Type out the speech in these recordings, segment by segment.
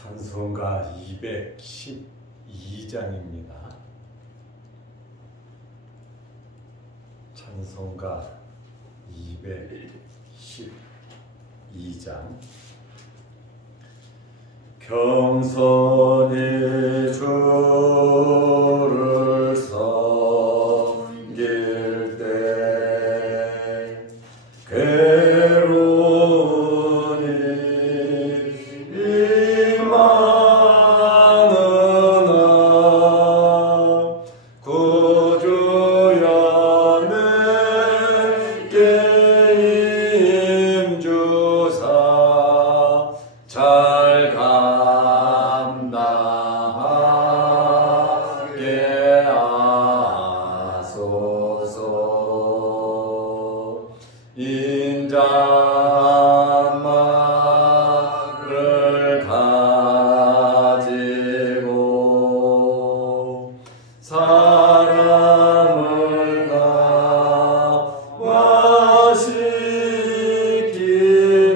찬송가 212장입니다. 찬송가 212장. 겸손히 주를 섬길 때 괴로운 일이 많으나 구주여 내게 힘주사 잘 감당하게 하소서. 인자한 마음을 가지고 사람을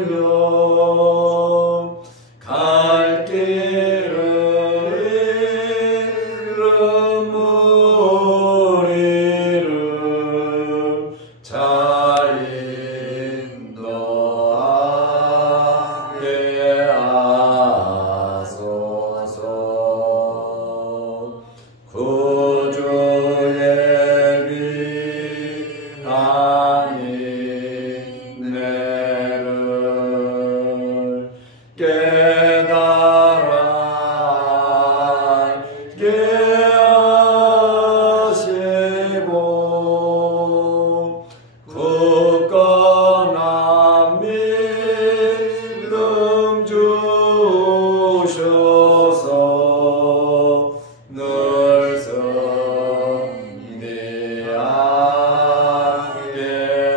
감화시키며 갈 길을 잃은 무리를 잘 인도하게 하소서. 구주의 위한 인내를 깨달게 하시고 굳건한 믿음 주셔서 늘 승리하게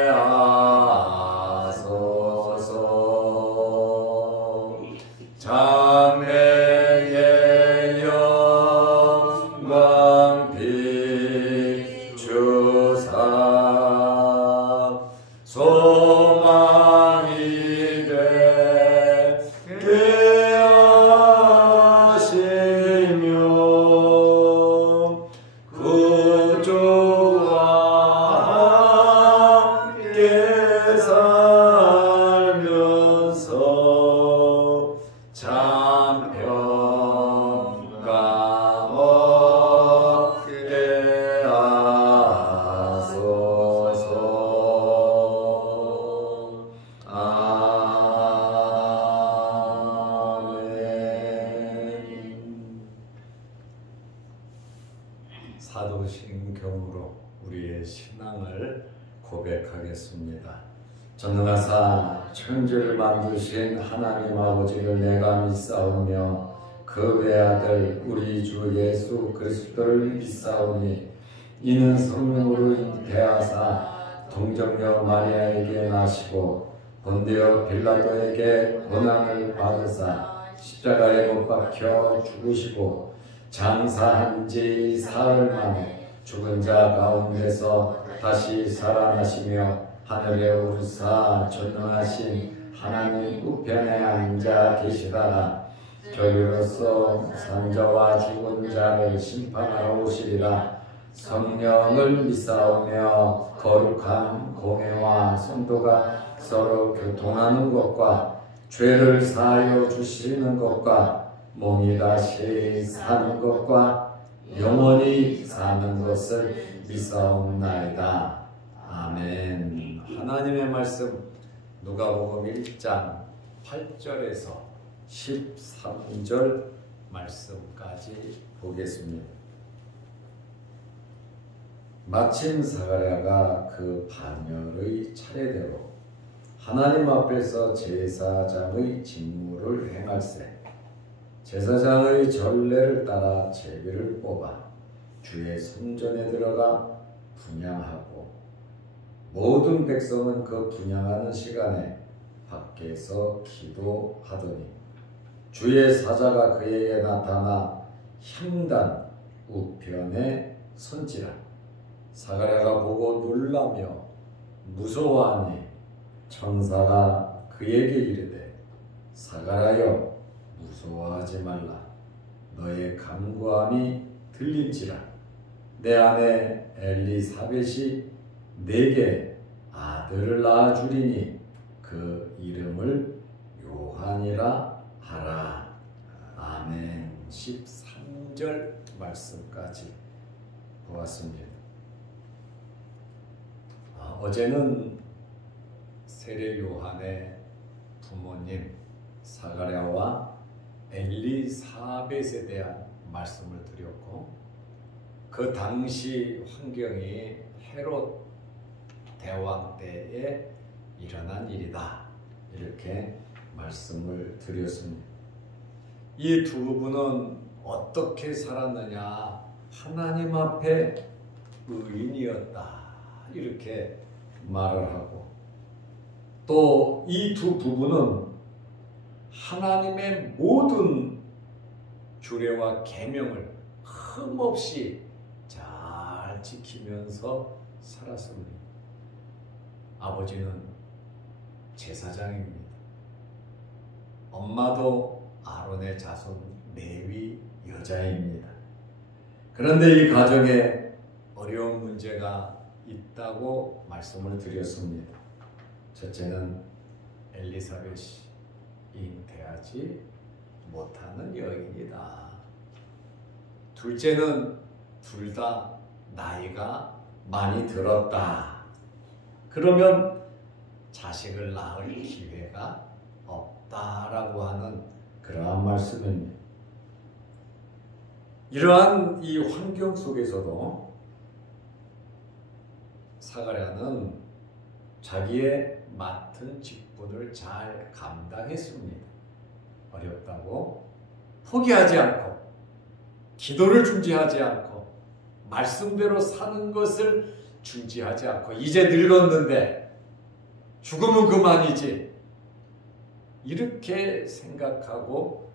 하소서. 장래의 영광 비추사 소망이 되게 하시며 구주와 함께 살면서 참 평강 얻게 하소서. 아멘. 사도신경으로 우리의 신앙을 고백하겠습니다. 전능하사 천지를 만드신 하나님 아버지를 내가 믿사오며 그 외아들 우리 주 예수 그리스도를 믿사오니 이는 성령으로 잉태하사 동정녀 마리아에게 나시고 본디오 빌라도에게 고난을 받으사 십자가에 못 박혀 죽으시고 장사한 지 사흘 만에 죽은 자 가운데서 다시 살아나시며 하늘에 오르사 전능하신 하나님 우편에 앉아 계시다가 저희로서 산자와 죽은 자를 심판하러 오시리라. 성령을 믿사오며 거룩한 공회와 성도가 서로 교통하는 것과 죄를 사하여 주시는 것과 몸이 다시 사는 것과 영원히 사는 것을 믿사옵나이다. 아멘. 하나님의 말씀 누가복음 1장 8절에서 13절 말씀까지 보겠습니다. 마침 사가랴가 그 반열의 차례대로 하나님 앞에서 제사장의 직무를 행할세 제사장의 전례를 따라 제비를 뽑아 주의 성전에 들어가 분향하고 모든 백성은 그 분향하는 시간에 밖에서 기도하더니 주의 사자가 그에게 나타나 향단 우편에 선지라. 사가랴가 보고 놀라며 무서워하니 천사가 그에게 이르되 사가랴여 무서워하지 말라. 너의 간구함이 들린지라. 내 아내 엘리사벳이 내게 아들을 낳아주리니 그 이름을 요한이라 하라. 아멘. 13절 말씀까지 보았습니다. 어제는 세례 요한의 부모님 사가랴와 엘리사벳에 대한 말씀을 드렸고, 그 당시 환경이 헤롯 대왕 때에 일어난 일이다, 이렇게 말씀을 드렸습니다. 이 두 분은 어떻게 살았느냐? 하나님 앞에 의인이었다, 이렇게 말을 하고, 또 이 두 부부는 하나님의 모든 규례와 계명을 흠없이 잘 지키면서 살았습니다. 아버지는 제사장입니다. 엄마도 아론의 자손 레위 여자입니다. 그런데 이 가정에 어려운 문제가 있다고 말씀을 드렸습니다. 첫째는 엘리사벳이 잉태하지 못하는 여인이다. 둘째는 둘 다 나이가 많이 들었다. 그러면 자식을 낳을 기회가 없다라고 하는 그러한 말씀입니다. 이러한 이 환경 속에서도 사가랴는 자기의 맡은 직분을 잘 감당했습니다. 어렵다고 포기하지 않고, 기도를 중지하지 않고, 말씀대로 사는 것을 중지하지 않고, 이제 늙었는데 죽으면 그만이지, 이렇게 생각하고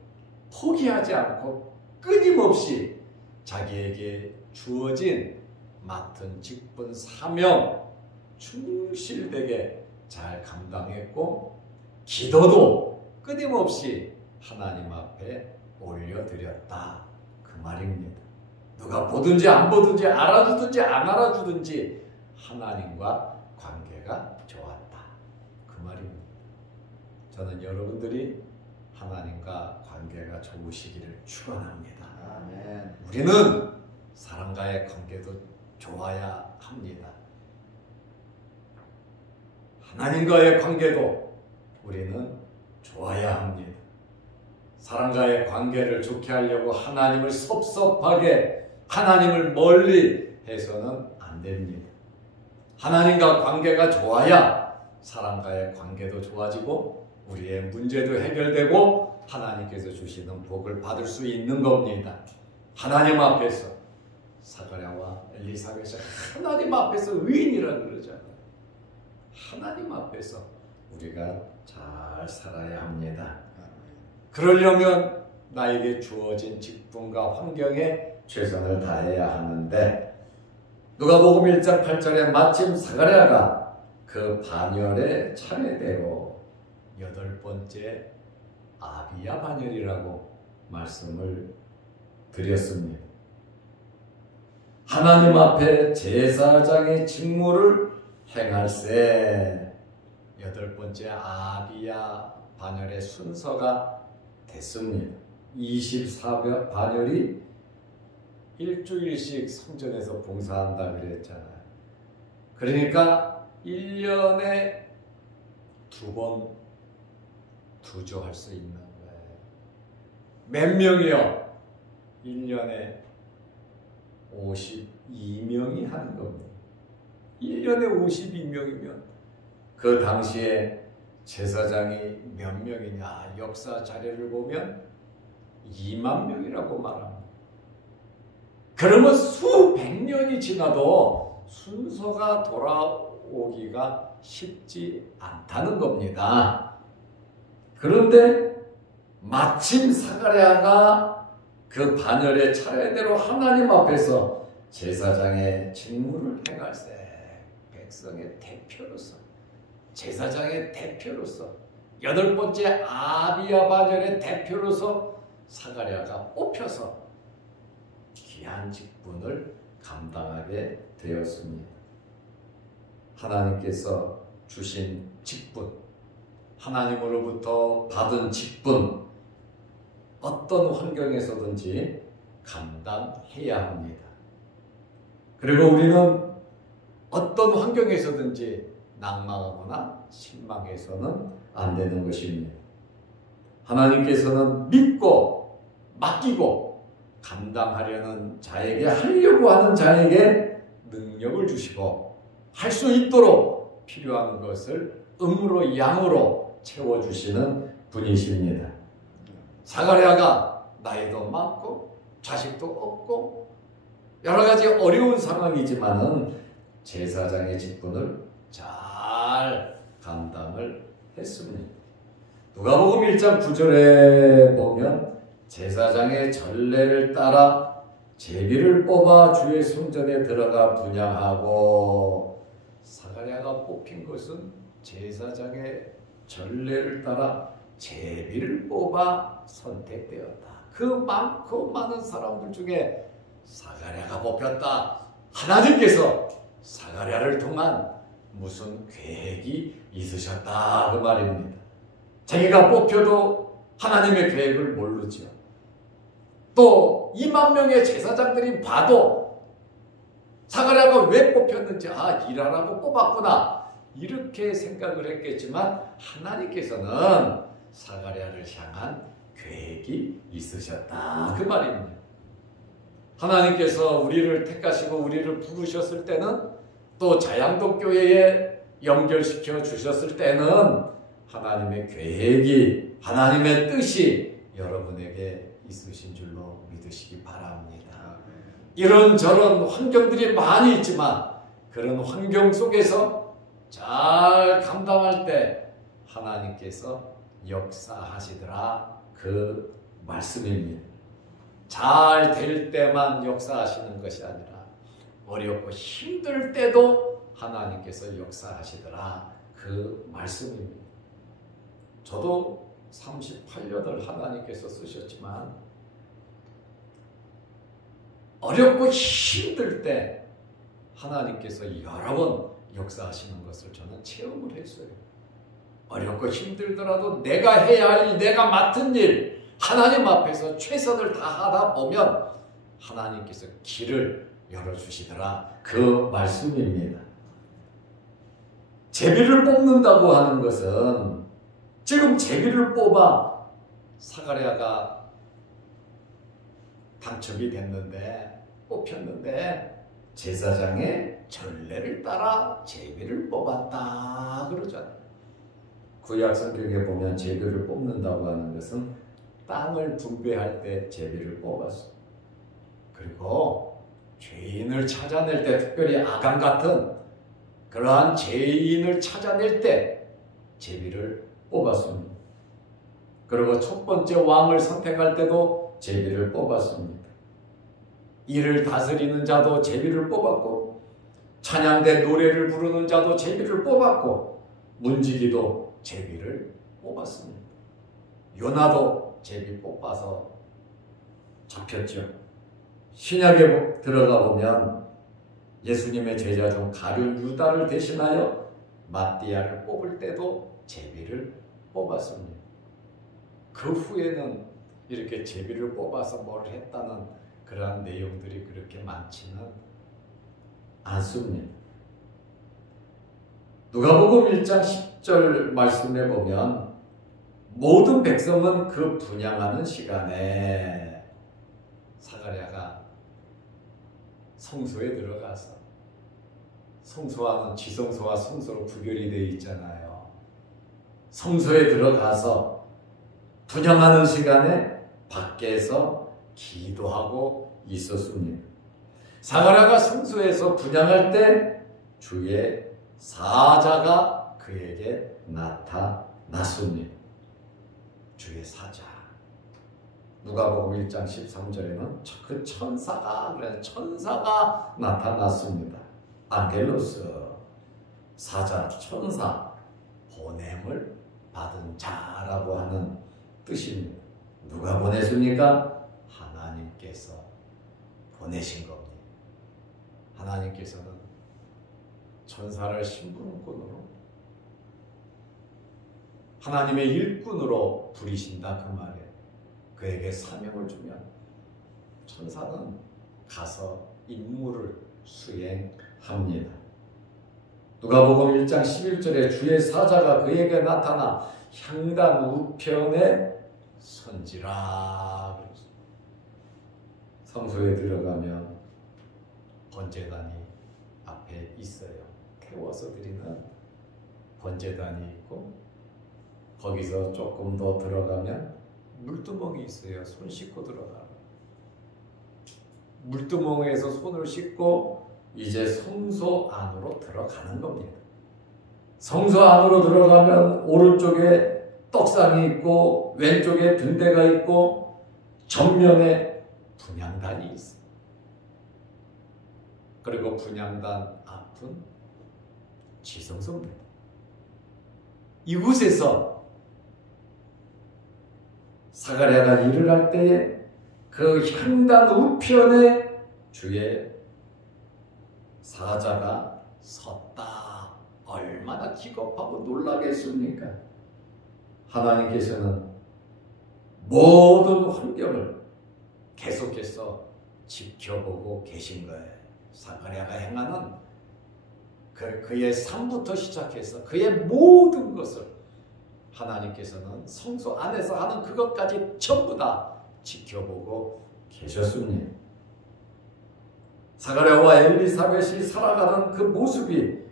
포기하지 않고 끊임없이 자기에게 주어진 맡은 직분, 사명 충실되게 잘 감당했고, 기도도 끊임없이 하나님 앞에 올려드렸다, 그 말입니다. 누가 보든지 안 보든지, 알아주든지 안 알아주든지 하나님과 관계가 좋았다, 그 말입니다. 저는 여러분들이 하나님과 관계가 좋으시기를 축원합니다. 아멘. 우리는 사람과의 관계도 좋아야 합니다. 하나님과의 관계도 우리는 좋아야 합니다. 사람과의 관계를 좋게 하려고 하나님을 섭섭하게, 하나님을 멀리 해서는 안 됩니다. 하나님과 관계가 좋아야 사람과의 관계도 좋아지고 우리의 문제도 해결되고 하나님께서 주시는 복을 받을 수 있는 겁니다. 하나님 앞에서 사가랴와 엘리사벳이 하나님 앞에서 의인이라고 그러잖아요. 하나님 앞에서 우리가 잘 살아야 합니다. 그러려면 나에게 주어진 직분과 환경에 최선을 다해야 하는데, 누가복음 1장 8절에 마침 사가랴가 그 반열의 차례대로 8번째 아비야 반열이라고 말씀을 드렸습니다. 하나님 앞에 제사장의 직무를 행할세 8번째 아비야 반열의 순서가 됐습니다. 24반열이 일주일씩 성전에서 봉사한다 그랬잖아요. 그러니까 1년에 2번 두조할 수 있는 거예요. 몇 명이요? 1년에 52명이 하는 겁니다. 1년에 52명이면 그 당시에 제사장이 몇 명이냐, 역사 자료를 보면 2만 명이라고 말합니다. 그러면 수백 년이 지나도 순서가 돌아오기가 쉽지 않다는 겁니다. 그런데 마침 사가랴가 그 반열의 차례대로 하나님 앞에서 제사장의 직무를 행할세, 백성의 대표로서, 제사장의 대표로서 8번째 아비야 반열의 대표로서 사가랴가 뽑혀서 귀한 직분을 감당하게 되었습니다. 하나님께서 주신 직분, 하나님으로부터 받은 직분, 어떤 환경에서든지 감당해야 합니다. 그리고 우리는 어떤 환경에서든지 낙망하거나 실망해서는 안 되는 것입니다. 하나님께서는 믿고 맡기고 감당하려는 자에게, 하려고 하는 자에게 능력을 주시고 할 수 있도록 필요한 것을 음으로 양으로 채워주시는 분이십니다. 사가랴가 나이도 많고 자식도 없고 여러 가지 어려운 상황이지만은 제사장의 직분을 잘 감당을 했습니다. 누가복음 1장 9절에 보면 제사장의 전례를 따라 제비를 뽑아 주의 성전에 들어가 분향하고, 사가랴가 뽑힌 것은 제사장의 전례를 따라 제비를 뽑아 선택되었다. 그 많고 많은 사람들 중에 사가랴가 뽑혔다. 하나님께서 사가랴를 통한 무슨 계획이 있으셨다 그 말입니다. 자기가 뽑혀도 하나님의 계획을 모르죠. 또 2만 명의 제사장들이 봐도 사가랴가 왜 뽑혔는지, 일하라고 뽑았구나 이렇게 생각을 했겠지만 하나님께서는 사가랴를 향한 계획이 있으셨다 그 말입니다. 하나님께서 우리를 택하시고 우리를 부르셨을 때는, 또 자양동 교회에 연결시켜 주셨을 때는 하나님의 계획이, 하나님의 뜻이 여러분에게 있으신 줄로 믿으시기 바랍니다. 이런저런 환경들이 많이 있지만 그런 환경 속에서 잘 감당할 때 하나님께서 역사하시더라 그 말씀입니다. 잘 될 때만 역사하시는 것이 아니라 어렵고 힘들 때도 하나님께서 역사하시더라 그 말씀입니다. 저도 38년을 하나님께서 쓰셨지만 어렵고 힘들 때 하나님께서 여러 번 역사하시는 것을 저는 체험을 했어요. 어렵고 힘들더라도 내가 해야 할 일, 내가 맡은 일, 하나님 앞에서 최선을 다하다 보면 하나님께서 길을 열어주시더라 그 말씀입니다. 제비를 뽑는다고 하는 것은, 지금 제비를 뽑아 사가랴가 당첨이 됐는데, 뽑혔는데 제사장의 전례를 따라 제비를 뽑았다 그러잖아요. 구약 성경에 보면 제비를 뽑는다고 하는 것은 땅을 분배할 때 제비를 뽑았어. 그리고 죄인을 찾아낼 때, 특별히 아간 같은 그러한 죄인을 찾아낼 때 제비를 뽑았습니다. 그리고 첫 번째 왕을 선택할 때도 제비를 뽑았습니다. 이를 다스리는 자도 제비를 뽑았고, 찬양대 노래를 부르는 자도 제비를 뽑았고, 문지기도 제비를 뽑았습니다. 요나도 제비 뽑아서 잡혔죠. 신약에 들어가 보면 예수님의 제자 중 가룟 유다를 대신하여 마띠아를 뽑을 때도 제비를 뽑았습니다. 그 후에는 이렇게 제비를 뽑아서 뭘 했다는 그러한 내용들이 그렇게 많지는 않습니다. 누가복음 1장 10절 말씀에 보면 모든 백성은 그 분향하는 시간에 사가랴가 성소에 들어가서, 성소와는 지성소와 성소로 구별이 되어 있잖아요. 성소에 들어가서 분향하는 시간에 밖에서 기도하고 있었습니다. 사가랴가 성소에서 분향할 때 주의 사자가 그에게 나타났습니다. 주의 사자. 누가복음 1장 13절에는 그 천사가 나타났습니다. 안겔로스, 사자, 천사, 보냄을 받은 자라고 하는 뜻입니다. 누가 보냈습니까? 하나님께서 보내신 겁니다. 하나님께서는 천사를 심부름꾼으로 하나님의 일꾼으로 부리신다 그 말에 그에게 사명을 주면 천사는 가서 임무를 수행합니다. 누가복음 1장 11절에 주의 사자가 그에게 나타나 향단 우편에 선지라 그랬습니다. 성소에 들어가면 번제단이 앞에 있어요. 태워서 드리는 번제단이 있고 거기서 조금 더 들어가면 물두멍이 있어요. 손 씻고 들어가. 물두멍에서 손을 씻고 이제 성소 안으로 들어가는 겁니다. 성소 안으로 들어가면 오른쪽에 떡상이 있고 왼쪽에 등대가 있고 전면에 분향단이 있어요. 그리고 분향단 앞은 지성소입니다. 이곳에서 사가랴가 일을 할 때에 그 향단 우편에 주의 사자가 섰다. 얼마나 기겁하고 놀라겠습니까? 하나님께서는 모든 환경을 계속해서 지켜보고 계신 거예요. 사가랴가 행하는 그의 삶부터 시작해서 그의 모든 것을 하나님께서는 성소 안에서 하는 그것까지 전부 다 지켜보고 계셨습니다. 사가랴와 엘리사벳이 살아가는 그 모습이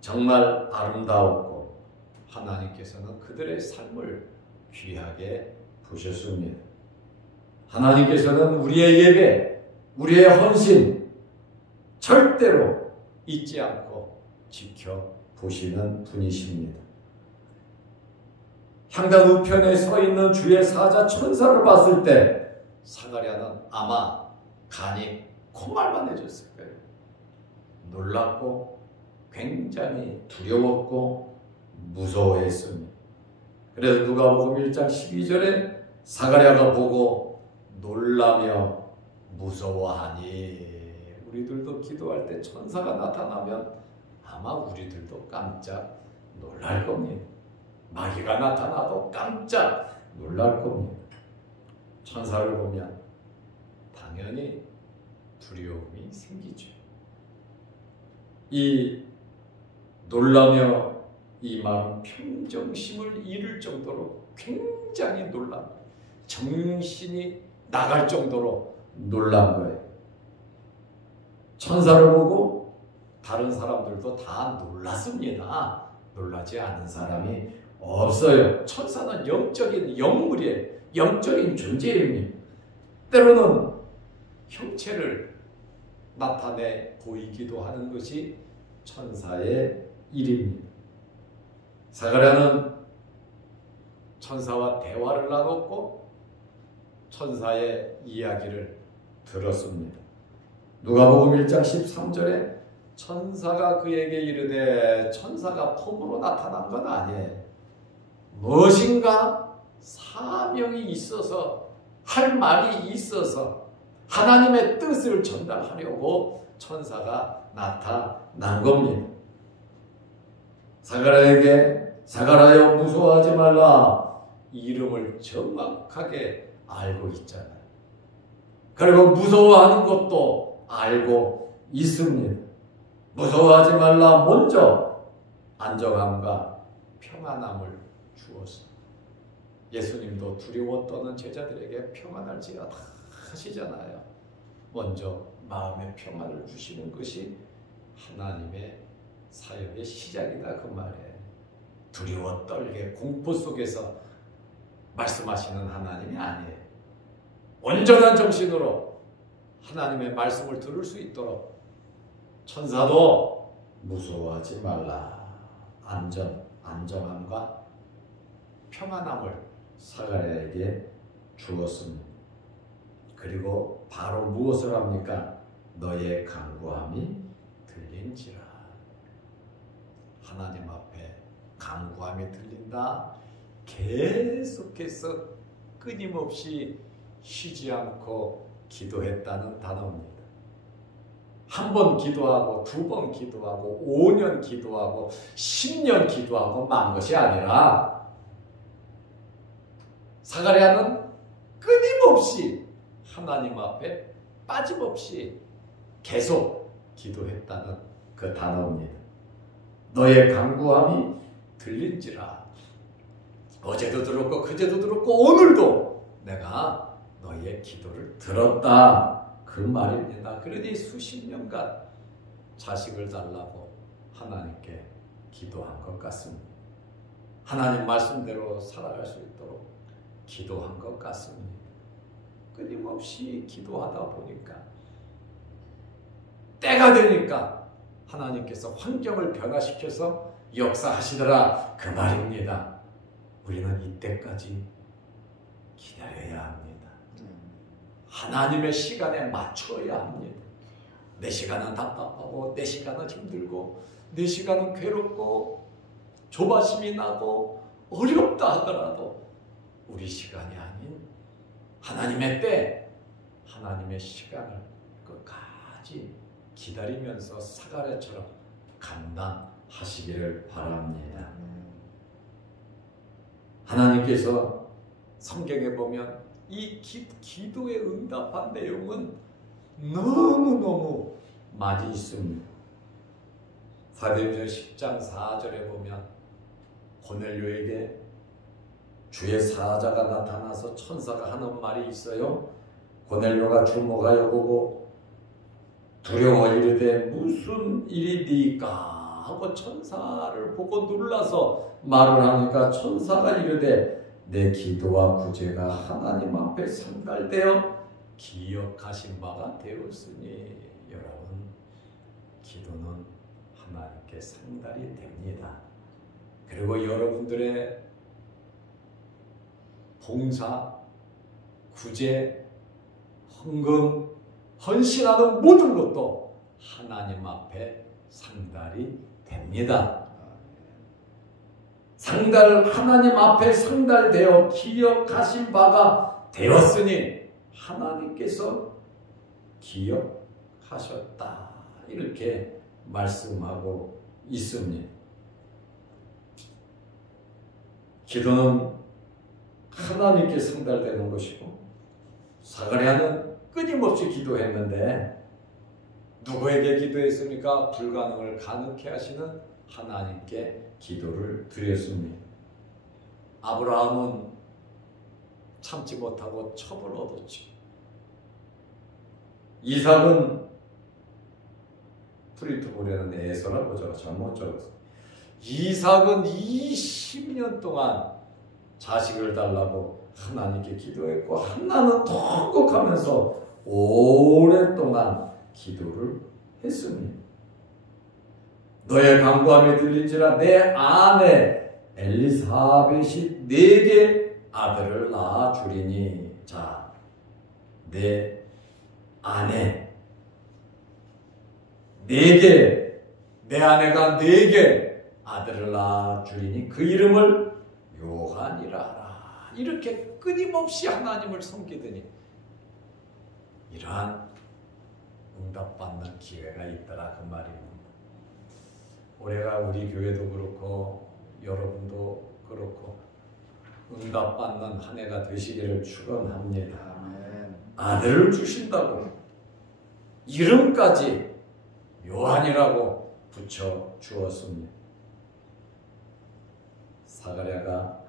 정말 아름다웠고 하나님께서는 그들의 삶을 귀하게 보셨습니다. 하나님께서는 우리의 예배, 우리의 헌신 절대로 잊지 않고 지켜보시는 분이십니다. 향단 우편에 서 있는 주의 사자 천사를 봤을 때 사가랴는 아마 간이 콩알만해졌을 거예요. 놀랍고 굉장히 두려웠고 무서워했습니다. 그래서 누가복음 1장 12절에 사가랴가 보고 놀라며 무서워하니 우리들도 기도할 때 천사가 나타나면 아마 우리들도 깜짝 놀랄 겁니다. 마귀가 나타나도 깜짝 놀랄 겁니다. 천사를 보면 당연히 두려움이 생기죠. 이 놀라며 이 말은 평정심을 잃을 정도로 굉장히 놀란, 정신이 나갈 정도로 놀란 거예요. 천사를 보고 다른 사람들도 다 놀랐습니다. 놀라지 않은 사람이 없어요. 천사는 영적인 영물이에요. 영적인 존재입니다. 때로는 형체를 나타내 보이기도 하는 것이 천사의 일입니다. 사가랴는 천사와 대화를 나눴고 천사의 이야기를 들었습니다. 누가복음 1장 13절에 천사가 그에게 이르되 천사가 폼으로 나타난 건 아니에요. 무엇인가 사명이 있어서 할 말이 있어서 하나님의 뜻을 전달하려고 천사가 나타난 겁니다. 사가랴에게 사가랴여 무서워하지 말라 이름을 정확하게 알고 있잖아요. 그리고 무서워하는 것도 알고 있습니다. 무서워하지 말라 먼저 안정함과 평안함을 주었습니다. 예수님도 두려워 떠는 제자들에게 평안할지어다 하시잖아요. 먼저 마음의 평안을 주시는 것이 하나님의 사역의 시작이다 그 말이에요. 두려워 떨게 공포 속에서 말씀하시는 하나님이 아니에요. 온전한 정신으로 하나님의 말씀을 들을 수 있도록 천사도 무서워하지 말라. 안정함과 평안함을 사가랴에게 주었습니다. 그리고 바로 무엇을 합니까? 너의 간구함이 들린지라. 하나님 앞에 간구함이 들린다. 계속해서 끊임없이 쉬지 않고 기도했다는 단어입니다. 한 번 기도하고 2번 기도하고 5년 기도하고 10년 기도하고 만 것이 아니라 사가랴는 끊임없이 하나님 앞에 빠짐없이 계속 기도했다는 그 단어입니다. 너의 간구함이 들린지라. 어제도 들었고 그제도 들었고 오늘도 내가 너의 기도를 들었다. 그 말입니다. 그러니 수십 년간 자식을 달라고 하나님께 기도한 것 같습니다. 하나님 말씀대로 살아갈 수 있도록 기도한 것 같습니다. 끊임없이 기도하다 보니까 때가 되니까 하나님께서 환경을 변화시켜서 역사하시더라 그 말입니다. 우리는 이때까지 기다려야 합니다. 하나님의 시간에 맞춰야 합니다. 내 시간은 답답하고 내 시간은 힘들고 내 시간은 괴롭고 조바심이 나고 어렵다 하더라도 우리 시간이 아닌 하나님의 때, 하나님의 시간을 끝까지 기다리면서 사가랴처럼 감당하시기를 바랍니다. 하나님께서 성경에 보면 이 기도에 응답한 내용은 너무너무 많이 있습니다. 사도행전 10장 4절에 보면 고넬료에게 주의 사자가 나타나서 천사가 하는 말이 있어요. 고넬료가 주목하여 보고 두려워 이르되 무슨 일이니까 하고 천사를 보고 놀라서 말을 하니까 천사가 이르되 내 기도와 구제가 하나님 앞에 상달되어 기억하신 바가 되었으니. 여러분, 기도는 하나님께 상달이 됩니다. 그리고 여러분들의 봉사, 구제, 헌금, 헌신하는 모든 것도 하나님 앞에 상달이 됩니다. 하나님 앞에 상달되어 기억하신 바가 되었으니 하나님께서 기억하셨다. 이렇게 말씀하고 있습니다. 기도는 하나님께 상달되는 것이고 사가랴는 끊임없이 기도했는데 누구에게 기도했습니까? 불가능을 가능케 하시는 하나님께 기도를 드렸습니다. 아브라함은 참지 못하고 첩을 얻었죠. 이삭은 프리토보리는 에서라고 제가 잘못 적었어요. 이삭은 20년 동안 자식을 달라고 하나님께 기도했고 한나는 덕곡하면서 오랫동안 기도를 했습니다. 너의 간구함이 들린지라 내 아내 엘리사벳이 네게 아들을 낳아 주리니. 자, 내 아내 네게, 내 아내가 네게 아들을 낳아 주리니 그 이름을 요한이라 하라. 이렇게 끊임없이 하나님을 섬기더니 이러한 응답받는 기회가 있더라 그 말입니다. 올해가 우리 교회도 그렇고 여러분도 그렇고 응답받는 한 해가 되시기를 축원합니다. 아들을 주신다고 이름까지 요한이라고 붙여 주었습니다. 사가랴가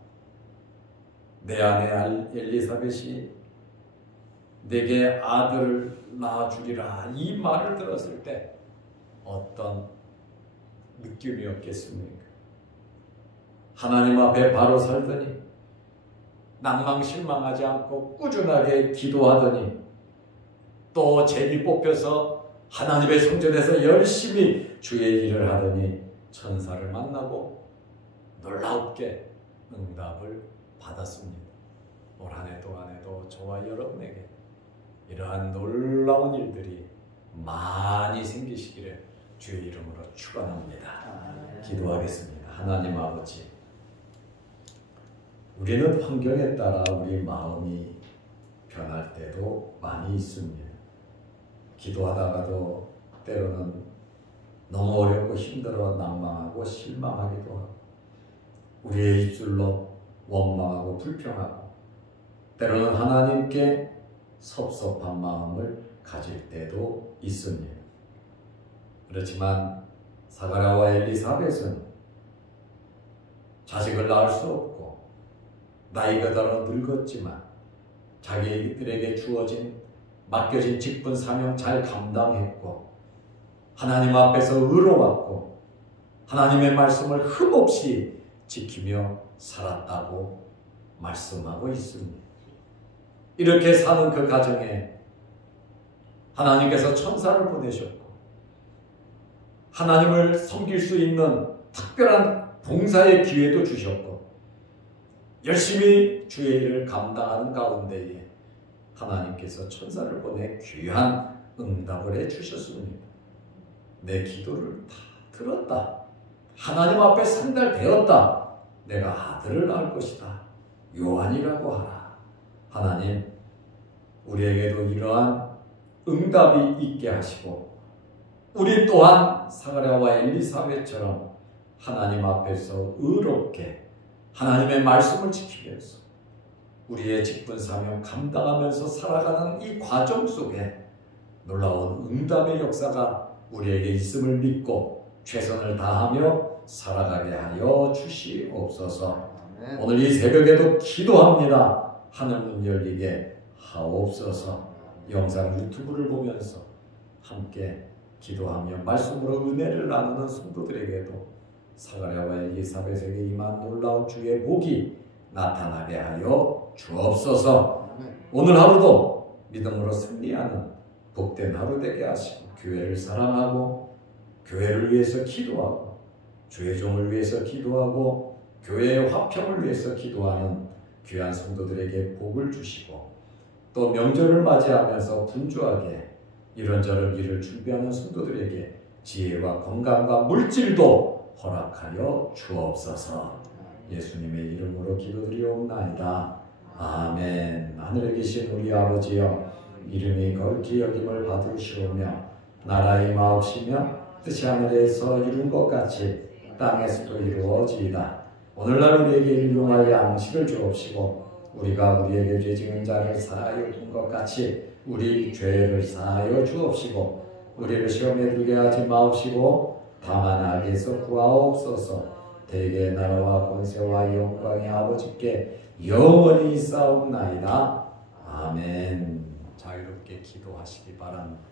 내 아내 엘리사벳이 내게 아들을 낳아주리라 이 말을 들었을 때 어떤 느낌이었겠습니까? 하나님 앞에 바로 살더니 낭망실망하지 않고 꾸준하게 기도하더니 또 제비 뽑혀서 하나님의 성전에서 열심히 주의 일을 하더니 천사를 만나고 놀랍게 응답을 받았습니다. 올 한 해 동안에도 저와 여러분에게 이러한 놀라운 일들이 많이 생기시기를 주의 이름으로 축원합니다. 기도하겠습니다. 하나님 아버지, 우리는 환경에 따라 우리 마음이 변할 때도 많이 있습니다. 기도하다가도 때로는 너무 어렵고 힘들어 낭망하고 실망하기도 하고, 우리의 입술로 원망하고 불평하고, 때로는 하나님께 섭섭한 마음을 가질 때도 있습니다. 그렇지만 사가랴와 엘리사벳은 자식을 낳을 수 없고 나이가 들어 늙었지만 자기들에게 맡겨진 직분 사명 잘 감당했고, 하나님 앞에서 의로웠고 하나님의 말씀을 흠없이 지키며 살았다고 말씀하고 있습니다. 이렇게 사는 그 가정에 하나님께서 천사를 보내셨고, 하나님을 섬길 수 있는 특별한 봉사의 기회도 주셨고, 열심히 주의 일을 감당하는 가운데에 하나님께서 천사를 보내 귀한 응답을 해주셨습니다. 내 기도를 다 들었다. 하나님 앞에 상달되었다. 내가 아들을 낳을 것이다. 요한이라고 하라. 하나님, 우리에게도 이러한 응답이 있게 하시고, 우리 또한 사가랴와 엘리사벳처럼 하나님 앞에서 의롭게 하나님의 말씀을 지키면서 우리의 직분 사명 감당하면서 살아가는 이 과정 속에 놀라운 응답의 역사가 우리에게 있음을 믿고 최선을 다하며 살아가게 하여 주시옵소서. 오늘 이 새벽에도 기도합니다. 하늘문 열리게 하옵소서. 영상 유튜브를 보면서 함께 기도하며 말씀으로 은혜를 나누는 성도들에게도 사가랴와 엘리사벳에게 임한 놀라운 주의 복이 나타나게 하여 주옵소서. 오늘 하루도 믿음으로 승리하는 복된 하루 되게 하시고, 교회를 사랑하고 교회를 위해서 기도하고 주의 종을 위해서 기도하고 교회의 화평을 위해서 기도하는 귀한 성도들에게 복을 주시고, 또 명절을 맞이하면서 분주하게 이런저런 일을 준비하는 성도들에게 지혜와 건강과 물질도 허락하여 주옵소서. 예수님의 이름으로 기도드리옵나이다. 아멘. 하늘에 계신 우리 아버지여, 이름이 거룩히 여김을 받으시오며 나라의 마옵시며 뜻이 하늘에서 이룬 것 같이 땅에서도 이루어지이다. 오늘날 우리에게 일용할 양식을 주옵시고, 우리가 우리에게 죄 지은 자를 사하여 준 것 같이 우리 죄를 사하여 주옵시고, 우리를 시험에 들게 하지 마옵시고 다만 악에서 구하옵소서. 대개 나라와 권세와 영광의 아버지께 영원히 있사옵나이다. 아멘. 자유롭게 기도하시기 바랍니다.